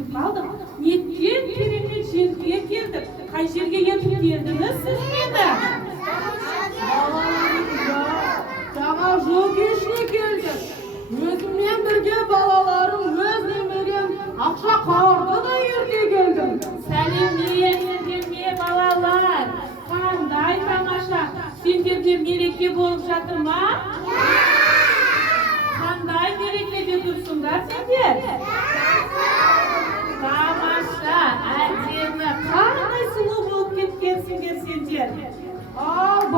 келіп қалдық. Неткен керемет жерге келдік. Қай жерге етіп келдіңіз сіз мені? Жаңа жол кешіне келдік. Өзіммен бірге балаларым, өз немерем Ақшақарды да ерте келдім. Сәлеметсіздер балалар. Қандай тамаша. Сендерде мереке болып жатыр ма? Қандай мерекеде тұрсыңдар сендер? Тамаша, әдемі, қандай сұлу болып кеткенсіңдер сендер. Ал